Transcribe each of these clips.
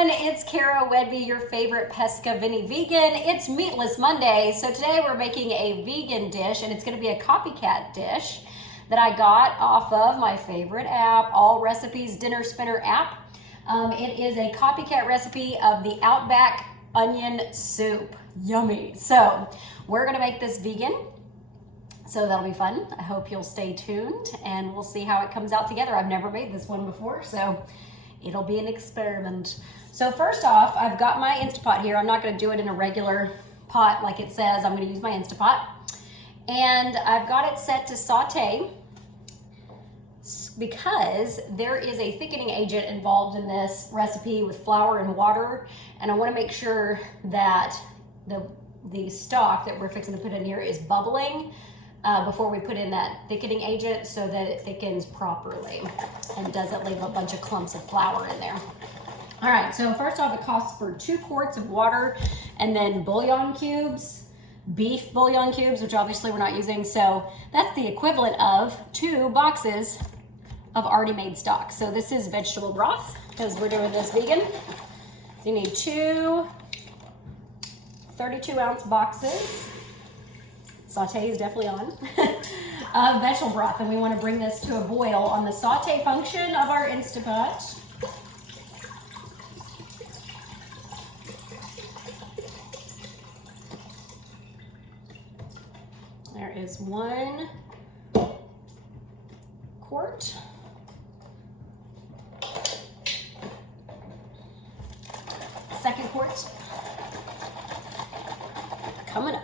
everyone, it's Cara Whedbee, your favorite Pescavini vegan. It's Meatless Monday, so today we're making a vegan dish, and it's going to be a Copycat dish that I got off of my favorite app, All Recipes Dinner Spinner app. It is a Copycat recipe of the Outback onion soup. Yummy. So we're going to make this vegan, so that'll be fun. I hope you'll stay tuned, and we'll see how it comes out together. I've never made this one before, so it'll be an experiment. So first off, I've got my Instapot here. I'm not going to do it in a regular pot like it says. I'm going to use my Instapot. And I've got it set to saute because there is a thickening agent involved in this recipe with flour and water. And I want to make sure that the stock that we're fixing to put in here is bubbling before we put in that thickening agent so that it thickens properly and doesn't leave a bunch of clumps of flour in there. All right, so first off, it calls for 2 quarts of water and then bouillon cubes, beef bouillon cubes, which obviously we're not using. So that's the equivalent of 2 boxes of already made stock. So this is vegetable broth because we're doing this vegan. So you need 2 32-ounce boxes. Saute is definitely on. Vegetable broth, and we want to bring this to a boil on the saute function of our Instapot. There is 1 quart. Second quart. Coming up.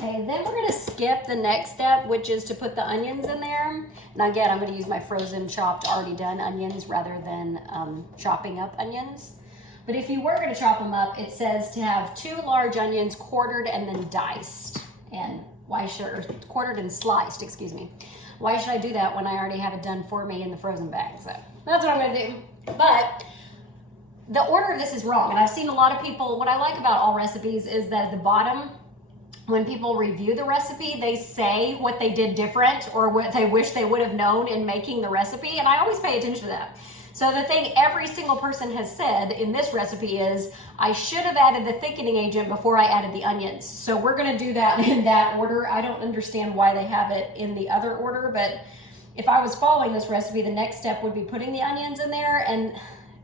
Okay, then we're gonna skip the next step, which is to put the onions in there. And again, I'm gonna use my frozen chopped, already done onions rather than chopping up onions. But if you were gonna chop them up, it says to have 2 large onions quartered and then diced. And quartered and sliced, excuse me. Why should I do that when I already have it done for me in the frozen bag? So that's what I'm gonna do. But the order of this is wrong. And I've seen a lot of people, what I like about All Recipes is that at the bottom, when people review the recipe, they say what they did different or what they wish they would have known in making the recipe, and I always pay attention to that. So the thing every single person has said in this recipe is, I should have added the thickening agent before I added the onions. So we're gonna do that in that order. I don't understand why they have it in the other order, but if I was following this recipe, the next step would be putting the onions in there and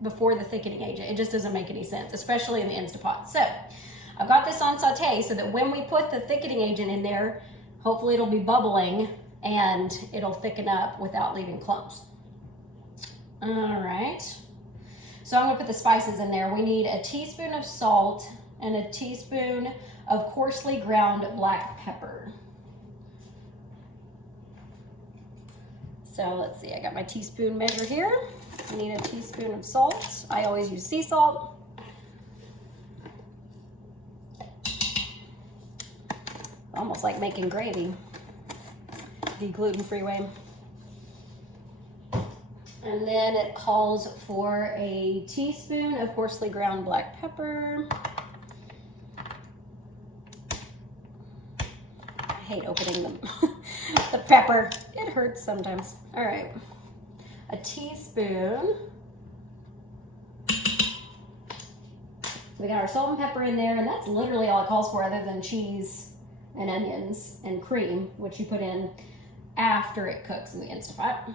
before the thickening agent. It just doesn't make any sense, especially in the Instapot. So I've got this on saute so that when we put the thickening agent in there, hopefully it'll be bubbling and it'll thicken up without leaving clumps. All right, so I'm gonna put the spices in there. We need a teaspoon of salt and a teaspoon of coarsely ground black pepper. So let's see, I got my teaspoon measure here. I need a teaspoon of salt. I always use sea salt. Almost like making gravy, the gluten-free way. And then it calls for a teaspoon of coarsely ground black pepper. I hate opening the pepper. It hurts sometimes. All right, a teaspoon. We got our salt and pepper in there, and that's literally all it calls for other than cheese and onions and cream, which you put in after it cooks in the Instapot.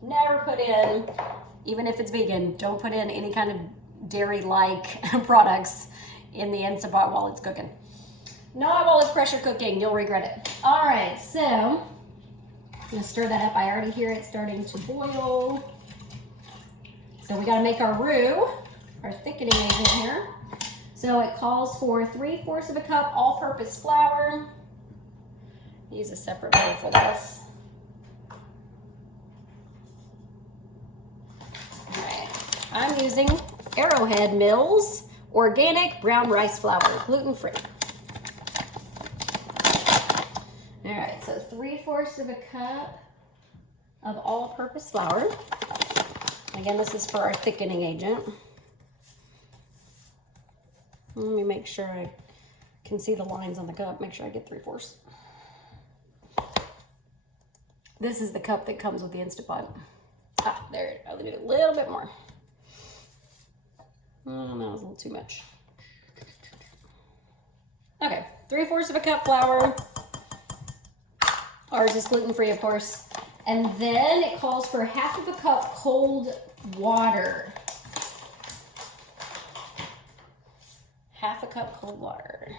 Never put in, even if it's vegan, don't put in any kind of dairy-like products in the Instapot while it's cooking. Not while it's pressure cooking, you'll regret it. All right, so I'm gonna stir that up. I already hear it starting to boil. So we gotta make our roux, our thickening agent here. So it calls for 3/4 of a cup all-purpose flour. Use a separate bowl for this. All right, I'm using Arrowhead Mills organic brown rice flour, gluten-free. All right, so 3/4 of a cup of all-purpose flour. Again, this is for our thickening agent. Let me make sure I can see the lines on the cup. Make sure I get 3/4. This is the cup that comes with the Instant Pot. Ah, there, I'll do a little bit more. Oh, that was a little too much. Okay, 3/4 of a cup flour. Ours is gluten-free, of course. And then it calls for 1/2 of a cup cold water. 1/2 a cup cold water.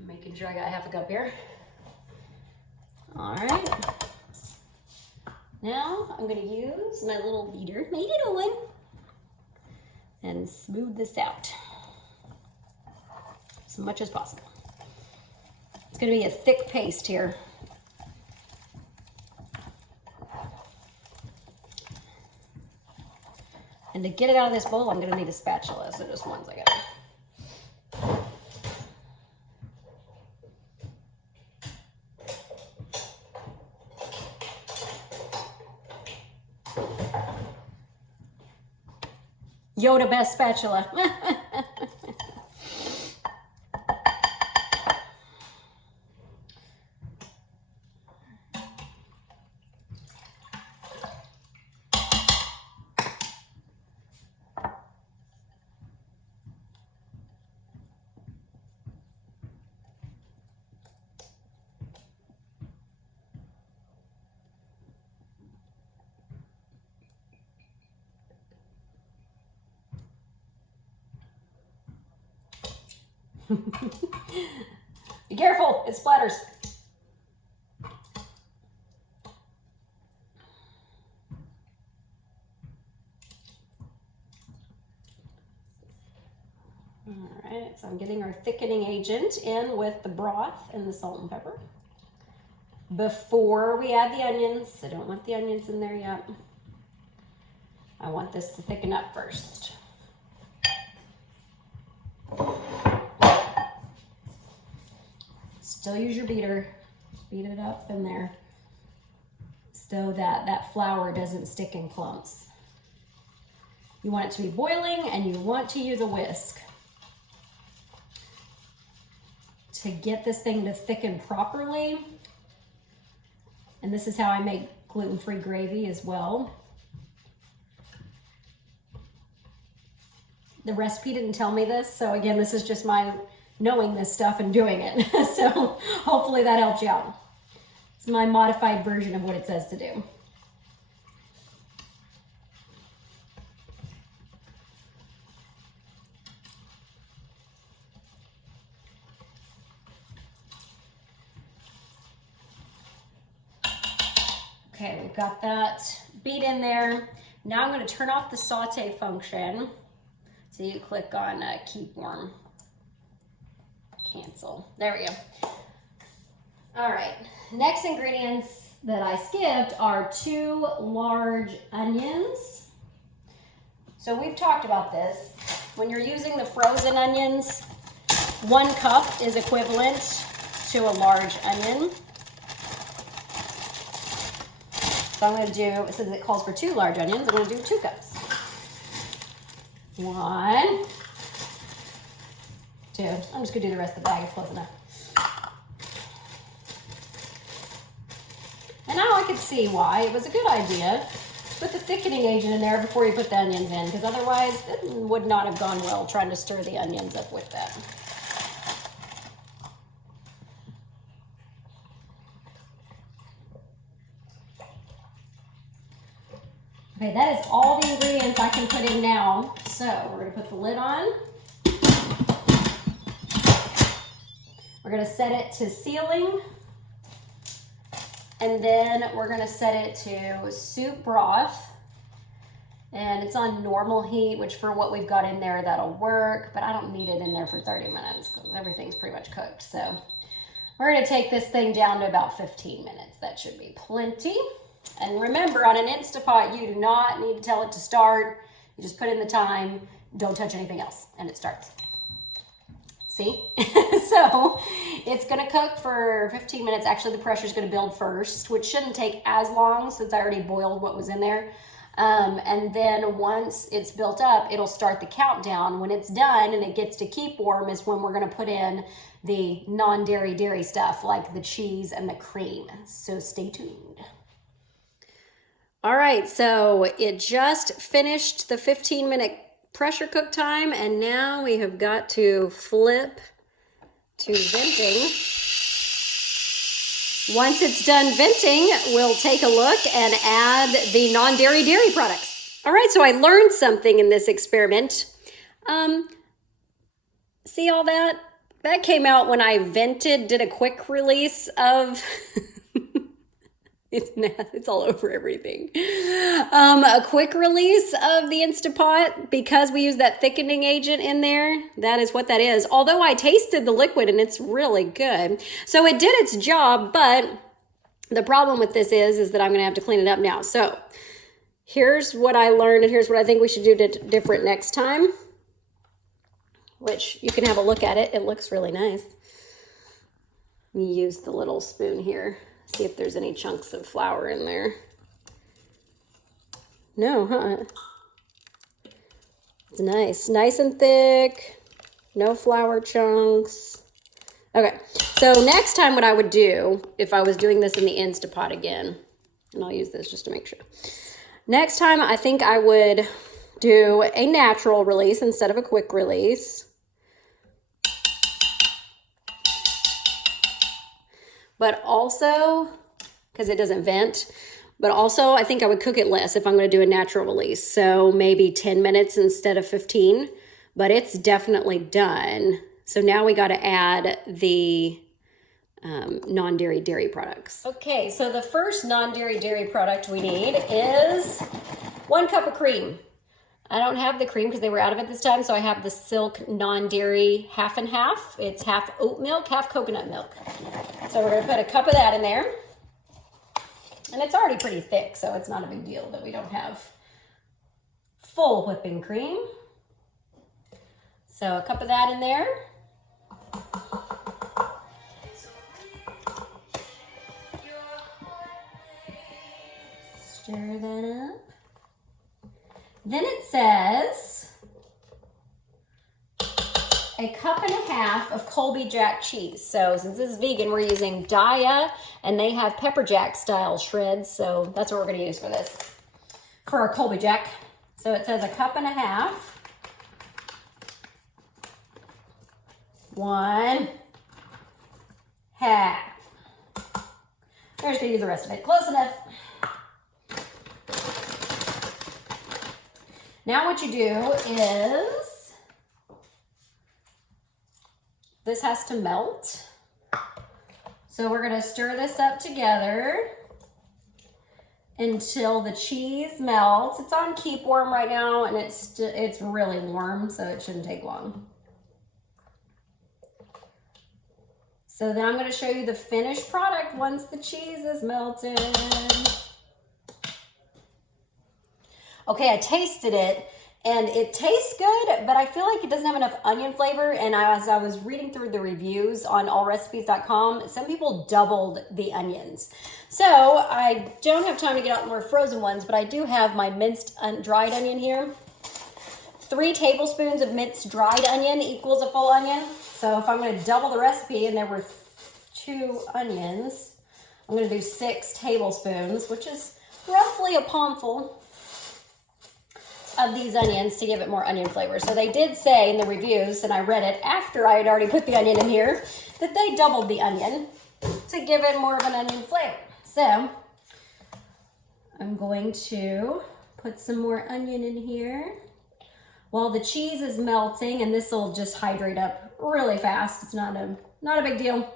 Making sure I got 1/2 a cup here. All right. Now I'm gonna use my little beater, my little one, and smooth this out as much as possible. It's gonna be a thick paste here. And to get it out of this bowl, I'm gonna need a spatula, so just one second. Yoda best spatula. Be careful, it splatters. All right, so I'm getting our thickening agent in with the broth and the salt and pepper. Before we add the onions, I don't want the onions in there yet. I want this to thicken up first. Still use your beater, beat it up in there so that that flour doesn't stick in clumps. You want it to be boiling and you want to use a whisk to get this thing to thicken properly. And this is how I make gluten-free gravy as well. The recipe didn't tell me this, so again, this is just my knowing this stuff and doing it. So hopefully that helps you out. It's my modified version of what it says to do. Okay, we've got that beat in there. Now I'm going to turn off the saute function. So you click on keep warm. Cancel. There we go. All right. Next ingredients that I skipped are 2 large onions. So we've talked about this. When you're using the frozen onions, 1 cup is equivalent to a large onion. So I'm going to do, it says it calls for 2 large onions. I'm going to do 2 cups. 1, 2. I'm just going to do the rest of the bag. It's close enough. And now I could see why it was a good idea to put the thickening agent in there before you put the onions in, because otherwise it would not have gone well trying to stir the onions up with that. Okay, that is all the ingredients I can put in now. So we're going to put the lid on. We're going to set it to sealing. And then we're going to set it to soup broth. And it's on normal heat, which for what we've got in there, that'll work. But I don't need it in there for 30 minutes because everything's pretty much cooked. So we're going to take this thing down to about 15 minutes. That should be plenty. And remember, on an Instapot, you do not need to tell it to start. You just put in the time, don't touch anything else, and it starts. See? So it's gonna cook for 15 minutes. Actually, the pressure's gonna build first, which shouldn't take as long since I already boiled what was in there. And then once it's built up, it'll start the countdown. When it's done and it gets to keep warm is when we're gonna put in the non-dairy dairy stuff like the cheese and the cream. So stay tuned. All right, so it just finished the 15-minute pressure cook time, and now we have got to flip to venting. Once it's done venting, we'll take a look and add the non-dairy dairy products. All right, so I learned something in this experiment. See all that? That came out when I did a quick release of, it's all over everything. A quick release of the Instapot because we use that thickening agent in there. That is what that is. Although I tasted the liquid and it's really good. So it did its job, but the problem with this is that I'm gonna have to clean it up now. So here's what I learned and here's what I think we should do different next time, which you can have a look at it. It looks really nice. Let me use the little spoon here. See if there's any chunks of flour in there. No, huh? It's nice and thick. No flour chunks. Okay, so next time what I would do, if I was doing this in the Instapot again, and I'll use this just to make sure. Next time I think I would do a natural release instead of a quick release. But also, because it doesn't vent, but also I think I would cook it less if I'm gonna do a natural release. So maybe 10 minutes instead of 15, but it's definitely done. So now we gotta add the non-dairy dairy products. Okay, so the first non-dairy dairy product we need is 1 cup of cream. I don't have the cream because they were out of it this time, so I have the Silk non-dairy half and half. It's half oat milk, half coconut milk. So we're gonna put a cup of that in there. And it's already pretty thick, so it's not a big deal that we don't have full whipping cream. So a cup of that in there. Stir that up. Then it says a cup and a half of Colby Jack cheese. So since this is vegan, we're using Daya, and they have pepper jack style shreds. So that's what we're gonna use for this, for our Colby Jack. So it says a cup and a half. 1 half. We're just gonna use the rest of it. Close enough. Now what you do is, this has to melt. So we're gonna stir this up together until the cheese melts. It's on keep warm right now, and it's really warm, so it shouldn't take long. So then I'm gonna show you the finished product once the cheese is melted. Okay, I tasted it, and it tastes good, but I feel like it doesn't have enough onion flavor. And as I was reading through the reviews on allrecipes.com, some people doubled the onions. So I don't have time to get out more frozen ones, but I do have my minced dried onion here. 3 tablespoons of minced dried onion equals a full onion. So if I'm gonna double the recipe and there were 2 onions, I'm gonna do 6 tablespoons, which is roughly a palmful of these onions to give it more onion flavor. So they did say in the reviews, and I read it after I had already put the onion in here, that they doubled the onion to give it more of an onion flavor. So I'm going to put some more onion in here while the cheese is melting, and this will just hydrate up really fast. It's not a big deal.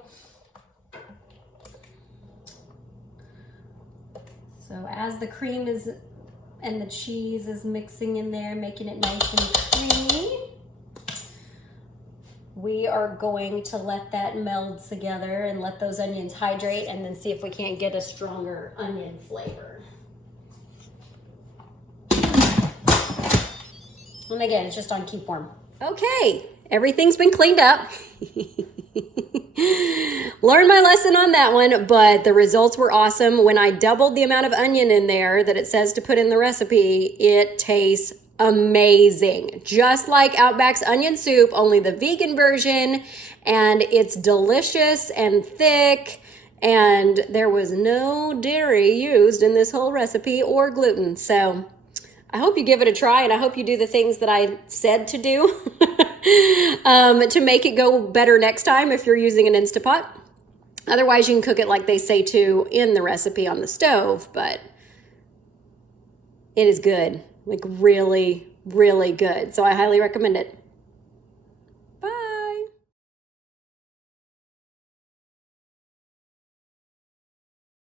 So as the cream is and the cheese is mixing in there, making it nice and creamy, we are going to let that meld together and let those onions hydrate, and then see if we can't get a stronger onion flavor. And again, it's just on keep warm. Okay, everything's been cleaned up. Learned my lesson on that one, but the results were awesome. When I doubled the amount of onion in there that it says to put in the recipe, it tastes amazing. Just like Outback's onion soup, only the vegan version, and it's delicious and thick, and there was no dairy used in this whole recipe or gluten. So I hope you give it a try, and I hope you do the things that I said to do to make it go better next time if you're using an Instapot. Otherwise, you can cook it like they say to in the recipe on the stove, but it is good, like really, really good. So I highly recommend it.